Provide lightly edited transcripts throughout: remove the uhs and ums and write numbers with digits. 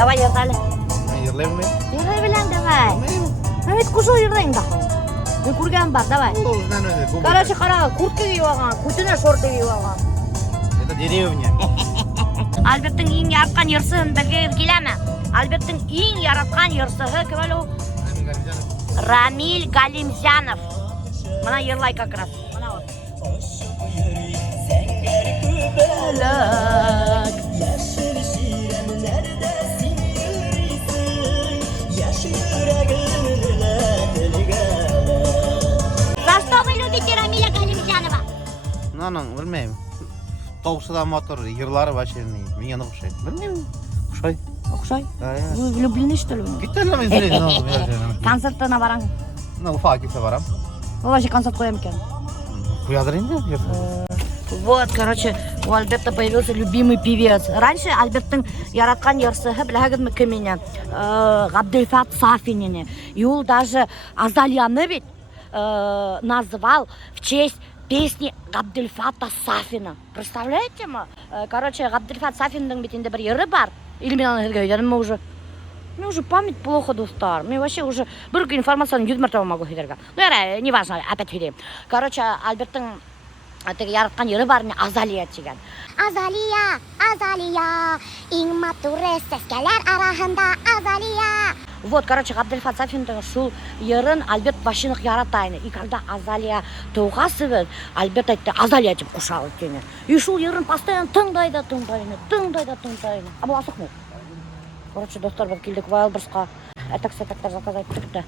Давай ертали. Ерлем mi? Ерлай bilen давай. Evet kuşu yerdayım da. Ben kurgan бар, давай. Короче, қара, куртка киіп алған, көтіне шорты киіп алған. Это деревня. Альберттің ең яратқан ерсігін білгім келемі? Альберттің ең яратқан ерсігі кім әлі? Рамиль Галимзянов. Мына ерлай как раз. Мына вот. За что вы любите Рамиля Галимзянова? Мынаның білмеймін. Тоғысыда мотор, ерлары башерный. Мен оны ұқшайды. Білмеймін. Ұқшай. Ұқшай? Вы влюблены, что ли? Гитарлама izleydi. Концертына бараң. Мына Уфа келсе барам. Ол вообще концерт қоям екен. Қоядыр енді. Вот, короче, у Альберта появился любимый певец. Раньше Альберттің яратқан ерсігі, біләгізмі кімені? Ғабдельфат Сафинені. И ол даже Азалияны ведь назвал в честь песни Ғабдельфата Сафина. Представляете ма? Короче, Ғабдельфат Сафиндің бетінде бір ері бар. Или мен аны хедгейденім ме уже? Мне уже память плохо, достар. Мне вообще уже бір информацияны 100 мәртебе могу хедерген. Ну, не важно, опять хедейм. Короче, Альберттің яратқан ері бар не Азалия деген. Азалия, Азалия, ең матуры сәскәләр арасында Азалия. Вот, короче, Ғабдельфат Сафиндің шул ерін Альберт Башинық яратайны. И когда Азалия туғасы Альберт айтты, Азалия деп құшағы өткені. И шул ерін постоянно тыңдайды. А бұл асық не? Короче, достар, біз келдік Вайлбурсқа. Әтәк-сәтәктер заказать түкті.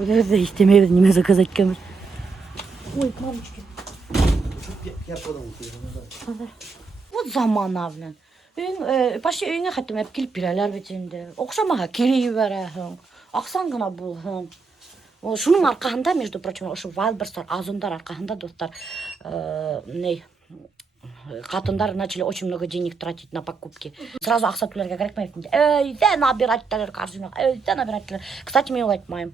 Өдерді істемейді, неме заказать кеміз. Ой, мамочки. Вот замана, блин. Почти үйіңе қаттым, әп келіп берәлер бетінде. Оқшамаға келей бәрәхің. Ақсан ғына болғың. Шының арқағында, между прочим, ошы Вайлбурстар, азындар арқағында, достар, қатындар начали очень много денег тратить на покупки. Сразу ақса түлерге керек ма етінде. Өйде набирателер қаржынақ, өйде набирателер. Кстати, мен олай айтмайым.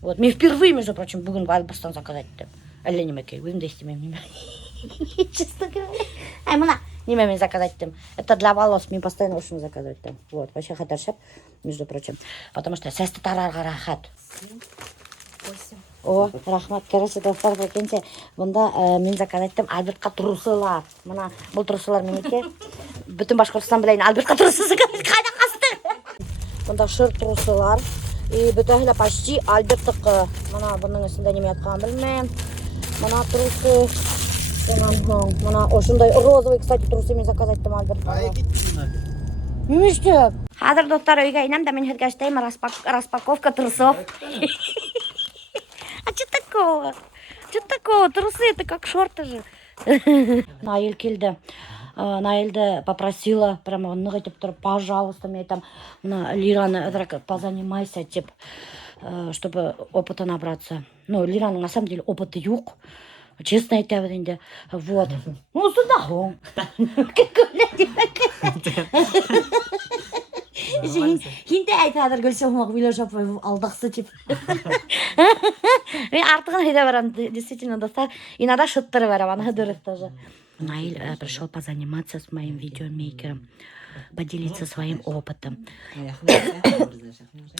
Вот, мен впервые, между прочим, бүгін Вайлбурстан заказать етті. Әлі немекей, өзімде істемейм неме. Честно говоря. Мына, неме мен заказать еттім. Это для волос, мен постоянно ушын заказать еттім. Вот, вообще қатаршап, между прочим. Потому что сәсті тарарға рахат. О, рахмат, короче, достар бәкенсе, бұнда мен заказать еттім Альбертқа трусылар. Мына, бұл трусылар менеке. Бүтін Башқұртстан білейін, Альбертқа трусы заказать, қайда қасты? Бұнда шыр трусылар. И бүтәхілі почти Альберттікі. Мына, бұның үстінде неме атқан білмейм. Мына трусы. Мына, ошындай розовый, кстати, трусы мен заказать еттім Альбертқа. Немештеп? Қазір, достар, өйге инам да мен хедгештейм распаковка трусов. А что такого? Что такого? Трусы это как шорты же. Наиль келді. Наильді попросила, прямо нығы деп тұрып, пожалуйста, мен там Лираны позанимайся, деп, чтобы опыта набраться. Ну, Лираның на самом деле опыты юқ. Честно айтабы енді. Вот. Ну, сюда ғон. Хинте айтадыр көлсем оғы билер жапай алдақсы деп. Мен артығын хайда барам, действительно, достар. Инада шыттыры барам, аны дұрық тоже. Наиль пришел позаниматься с моим видеомейкером, поделиться своим опытом.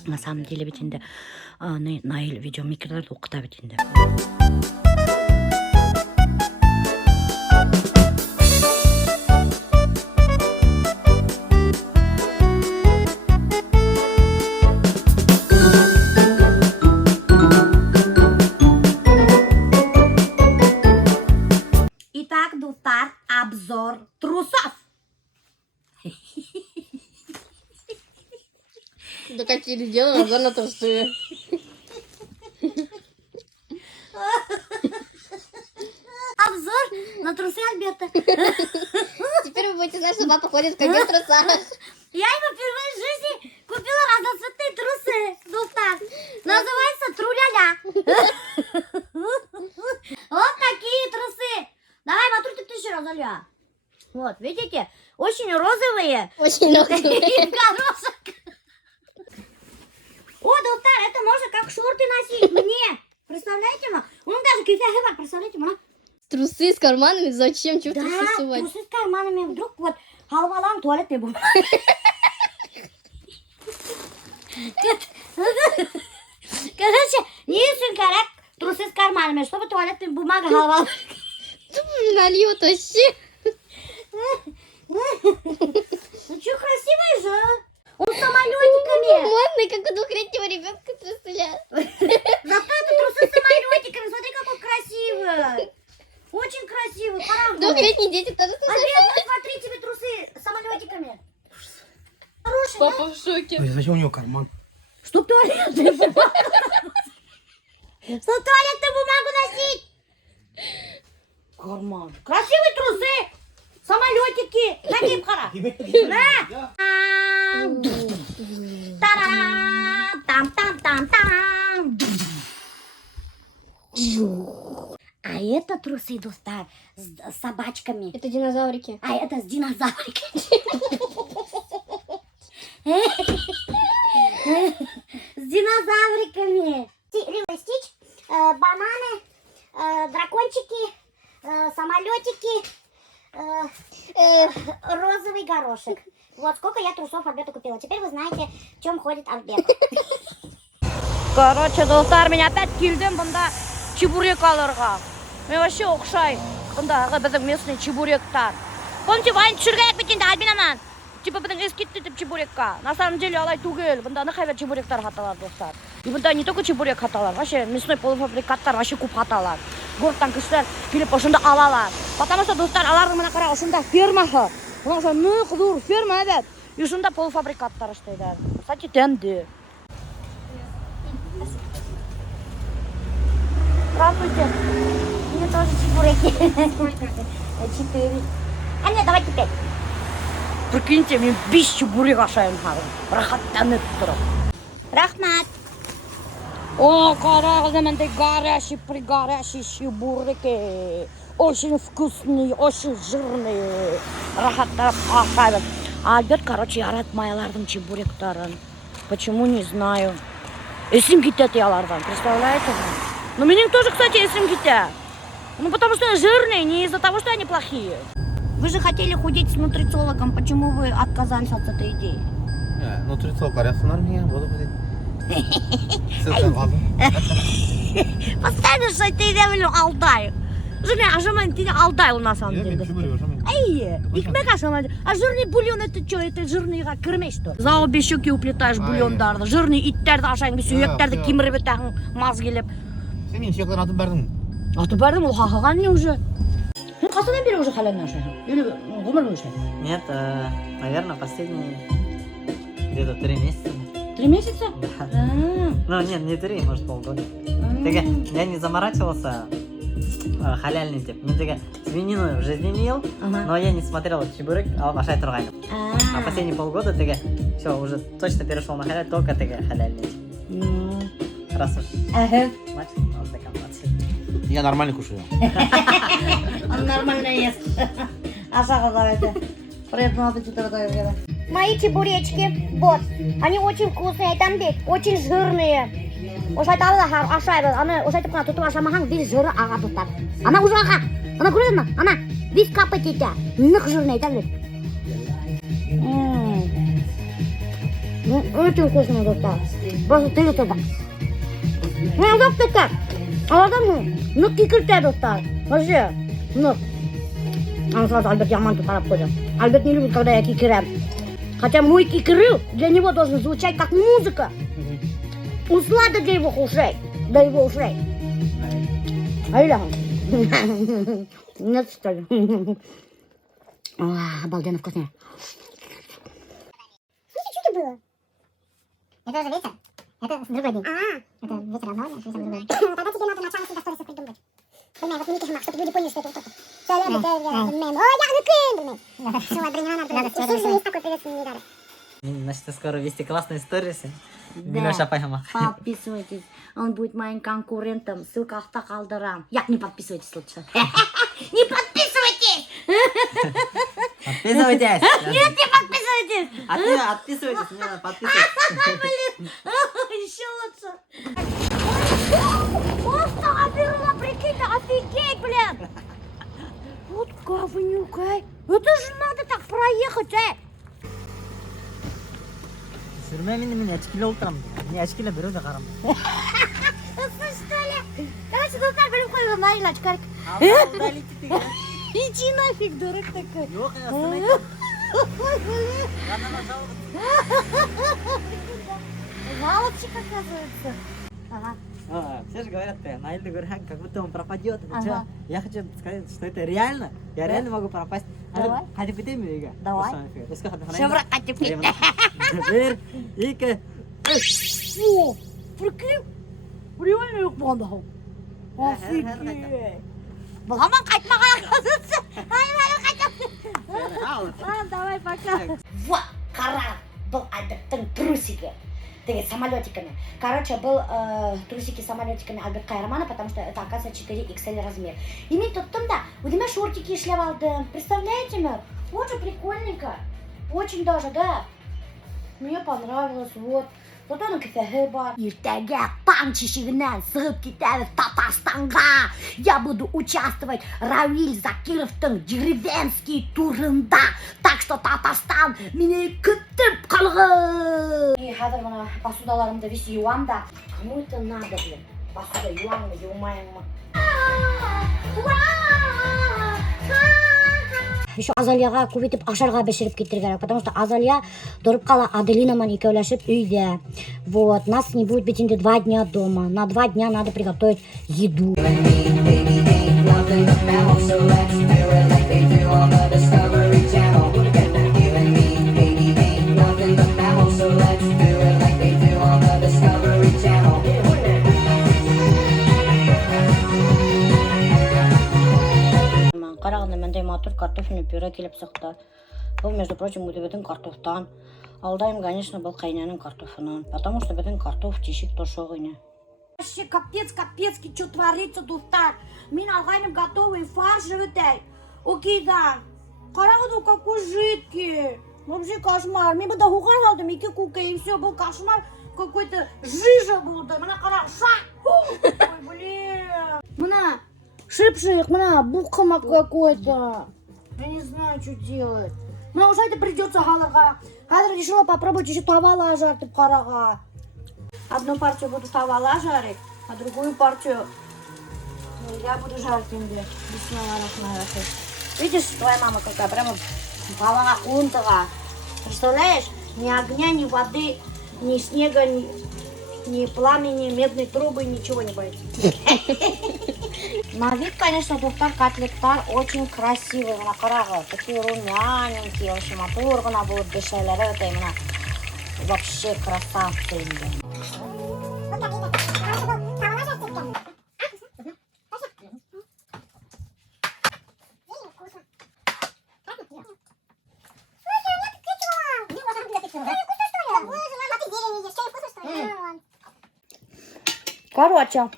На самом деле, ведь Наиль видеомейкерлерді оқыта ведь енді. Обзор трусов. Да какие сделаны обзор на трусы. Обзор на трусы Альберта. Теперь вы будете знать, что папа ходит в каких трусах. Я ему впервые в жизни купила разноцветные трусы. Называется труляля. Вот такие трусы. Давай, Матуль, ты еще раз, Алья. Вот, видите? Очень розовые. Очень розовые. Горошек. О, доктор, это можно как шорты носить мне. Представляете, ма? Он даже кефе бар, представляете, ма? Трусы с карманами? Зачем? Чего да, трусы сувать? Трусы с карманами. Вдруг вот халвалам туалетный был. Короче, не үшін керек трусы с карманами, чтобы туалетная бумага халвала. Нальет вообще. Ну что, красивый же? Он с самолетиками. Модный, как у двухлетнего ребенка трусы. Зато это трусы с самолетиками. Смотри, какой красивый. Очень красивый. Правда. Двухлетние дети тоже трусы. Альберт, смотри, тебе трусы с самолетиками. Хороший, да? Папа в шоке. Ой, зачем у него карман? Чтоб туалетную бумагу Чтоб туалетную бумагу носить. Карман. Красивые трусы. Самолетики. Надень, Кара. На. Там-там-там-там. А это трусы, достар, с собачками. Это динозаврики. А это с динозавриками. С динозавриками. Лило Стич, бананы, дракончики, самолетики, розовый горошек. Вот сколько я трусов Альберту купила. Теперь вы знаете, в чем ходит Альберт. Короче, достар, меня опять келдім бұнда чебурек алырға. Мен вообще оқшай. Бұндағы біздің местный чебуректар. Помните, вайн түсіргәйік бетінде Альбинаман. Типа біздің ескетті тип чебурекка. На самом деле алай түгел. Бұнда нақайбет чебуректар хаталар, достар. И бұнда не только чебурек хаталар, вообще мясной полуфабрикаттар вообще көп хаталар. Городтан кісілер келіп ошында алалар. Потому что, достар, алардың мына қара ошында фермасы. Потому что ну құдыр ферма әбет. И ошында полуфабрикаттар іштейді. Кстати, тәмді. Здравствуйте. Мне тоже чебуреки. 4. А нет, давайте 5. Прикиньте, мен 5 чебурек ашайын хағым. Рахаттанып тұрып. Рахмат. О, қарағызы менде горящий чебуреки. Очень вкусный, очень жирный. Рахаттанып ашайын. Альберт, короче, яратмайлардың чебуректарын. Почему, не знаю. Есім кетеді ялардан, представляете? Ну, мне тоже, кстати, есім кетеді. Ну, потому что жирные, не из-за того, что они плохие. Вы же хотели худеть с нутрициологом. Почему вы отказались от этой идеи? Нутрициолог арасынар меня, буду будет. Ссылка қалдым. Постоянно что ты делаешь Алтай. Жирный, а жирный ты Алтай на самом деле. Эй, икмек ашамай. А жирный бульон это что? Это жирный кірмей что? За обе щеки уплетаешь бульондарды. Жирный иттерді ашайын, сүйектерді кеміріп өтәғын маз келіп. Сен мен сүйектен атып бәрдің. Атып бәрдің, ол қақыған не уже? Сен қасынан бері уже халянна ашайын? Или ғұмыр бойы ашайын? Нет, наверное, последние где-то 3 месяца. 3 месяца? Да. Ну, нет, не 3, может, полгода. Я не заморачивался халяльный тип. Мен свинину в жизни не ел, но я не смотрел чебурек, а ашай тұрғайным. А последние полгода все, уже точно перешел на халяль, только халяльный. Раз уж мать, надо докопаться. Я нормально кушаю. Он нормально ест. Ашаға давайте. Приятного аппетита, дорогие. Мои чебуречки, вот, они очень вкусные, там бит, очень жирные. Ошай табыла ашай, аны ошай тупқа тұтып ашамахан, біз жыры аға тұтар. Ана уже аға, ана көреді ма? Ана, біз капать ете, нық жирный, там бит. Очень вкусные, достар. Просто ты туда. Ну, вот так. А вот там, ну, кикрте, достар. Вообще, ну. Он сразу Альберт Яман тут ходит. Альберт не любит, когда я кикерю. Хотя мой кикерю для него должен звучать как музыка. Услада для его ушей. Для его ушей. Айля. Нет, что ли? Обалденно вкусно. Слушай, что это было? Это уже вечер. Это другой день. Это вечер одного дня, совсем другой. Тогда тебе надо начало всегда сторисов придумать. Понимаю, вот не чтобы люди поняли, что это вот это. Все, адреналин надо. И всегда есть такой приветственный медаль. Значит, ты скоро вести классные сторисы. Да. Милоша Паяма. Подписывайтесь. Он будет моим конкурентом. Ссылка авто қалдырам. Не подписывайтесь лучше. Не подписывайтесь! Подписывайтесь! Нет, не подписывайтесь! А ты отписывайтесь, не надо подписывайтесь. Блин, еще лучше. Просто обернула, прикинь, офигеть, блин! Вот говнюк, это же надо так проехать, Sürmeyin men очкиле o'tiraman. Men очкиле birovga qaramayman. Что ли? Короче, достар біліп қойған майын очкарик. Удалите ты. Иди нафиг, дурак такой. Yok ya остановите. Надо нажаловаться. Жалобщик, оказывается. Ага. Все же говорят, Наиль Гурхан, как будто он пропадет. или Ага. чё. Я хочу сказать, что это реально. Я реально могу пропасть. Давай. Хотя бы ты меня. Давай. Шевра, Шевра, қайтып кет. Bir, iki, üç. О, прикинь, реально yok болғанда ғой. Офигеть. Бұламан қайтмаған оказывается. Ай, қайтамын. Давай, пока. Вот, қара, бұл Альберттің трусики. Деген самолетиками. Короче, был трусики с самолетиками Альберт Кайрамана, потому что это, оказывается, 4XL размер. И мне туттым да, удиме шортики ишлеп алдым. Представляете ме? Очень прикольненько. Очень даже, да. Мне понравилось, вот. Вот он кафеге бар. Иртеге таң чешігінен сығып кетеді Татарстанға. Я буду участвовать Равиль Закировтың деревенский турында. Так что Татарстан меня күтіп қалғы. И қазір мына посудаларымды весь юам да. Кому это надо, блин? Посуда юам, юмаем. Еще Азалияға көбейтіп ашарға бешіріп кетер керек, потому что Азалия тұрып қала Аделинаман екеуләшіп үйде. Вот, нас не будет быть 2 дня дома. На 2 дня надо приготовить еду. Қарағанда мендей матур картофельный пюре келіп сықты. Бұл, между прочим, бөтін картофтан. Алдайым, конечно, был қайнаның картофынан. Потому что бөтін картоф тешік тошоқ ине. Вообще, капец-капецки, что творится тут так? Мен алғайным готовый фарш жевітай. Окей, да. Қарағыды какой жидкий. Вообще кошмар. Мен бұда хуған алдым, 2 кука, и все, был кошмар. Какой-то жижа болды. Мына қарақ, ша! Ой, блин. Мына. Шип-шик, мына, бухмак какой-то. Я не знаю, что делать. Ну, уже это придется галарға. Қазір решила попробовать еще тавала жарить қараға. Одну партию буду тавала жарить, а другую партию я буду жарить инде. Видишь, твоя мама какая, прямо тавала кунтова. Представляешь? Ни огня, ни воды, ни снега, ни пламени, медной трубы, ничего не боится. На вид, конечно, тухтар котлеттар очень красивые, мына қарағы, такие румяненькие, в общем, атурғына будут бешелері, это именно вообще красавцы. Короче,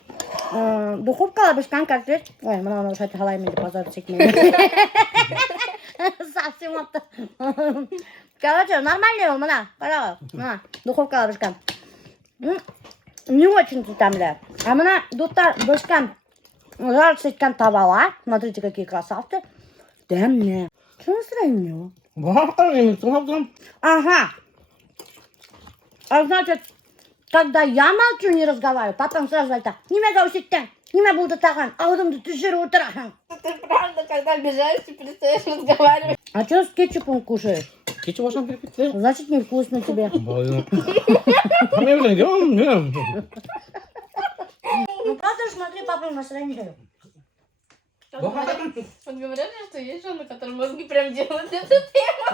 духовкаға бішкен котлет. Ой, мынаны уж айта қалайым енді базарды чекмеймін. Совсем отты. Короче, нормальный ол, мына, қарағы. Мына, духовкаға бішкен. Не очень там, а мына достар бішкен, жарып сеткен табала. Смотрите, какие красавцы. Дәмне. Что настроение? Ага. А значит, когда я молчу, не разговариваю, потом сразу это, неме гауситтен, неме буду таган, аудымды түшіріп отырахан. Ты правда, когда обижаешься, перестаешь разговаривать. А что с кетчупом кушаешь? Кетчуп ашам керек кетті. Значит, невкусно тебе. Ну правда ж, смотри, папа настроение. Вот говорят, что есть жены, которые мозги прям делают эту тему.